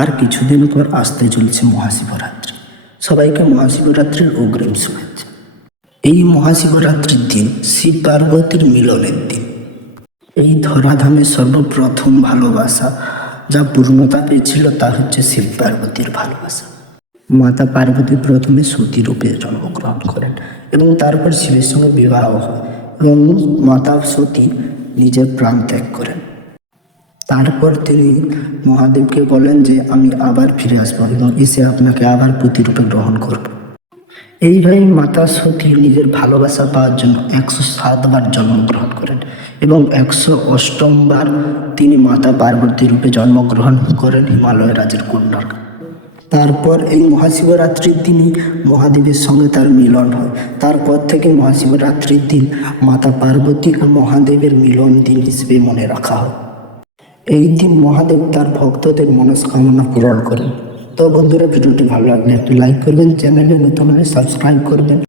আর কিছুদিন পর আসতে চলছে মহাশিবরাত্রি। সবাইকে মহাশিবরাত্রির অগ্রিম শুভেচ্ছা। এই মহাশিবরাত্রির দিন শিব পার্বতীর মিলনের দিন। এই ধরাধামে সর্বপ্রথম ভালোবাসা যা পূর্ণতা পেয়েছিল তা হচ্ছে শিব পার্বতীর ভালোবাসা। মাতা পার্বতী প্রথমে সতী রূপে জন্মগ্রহণ করেন এবং তারপর শিবের সঙ্গে বিবাহ হয় এবং মাতা সতী নিজের প্রাণ ত্যাগ করেন। তারপর তিনি মহাদেবকে বলেন যে আমি আবার ফিরে আসবো এবং এসে আপনাকে আবার প্রতিরূপে গ্রহণ করব। এইভাবে মাতা সতী নিজের ভালোবাসা পাওয়ার জন্য 107 বার জন্মগ্রহণ করেন এবং 108ম বার তিনি মাতা পার্বতী রূপে জন্মগ্রহণ করেন হিমালয় রাজ্যের কুণ্ডার। তারপর এই মহাশিবরাত্রির দিনই মহাদেবের সঙ্গে তার মিলন হয়। তারপর থেকে মহাশিবরাত্রির দিন মাতা পার্বতী ও মহাদেবের মিলন দিন হিসেবে মনে রাখা হয়। এই দিন মহাদেব তার ভক্তদের মনস্কামনা পূরণ করেন। তো বন্ধুরা, ভিডিওটি ভালো লাগলে একটু লাইক করবেন, চ্যানেলে নতুন হলে সাবস্ক্রাইব করবেন।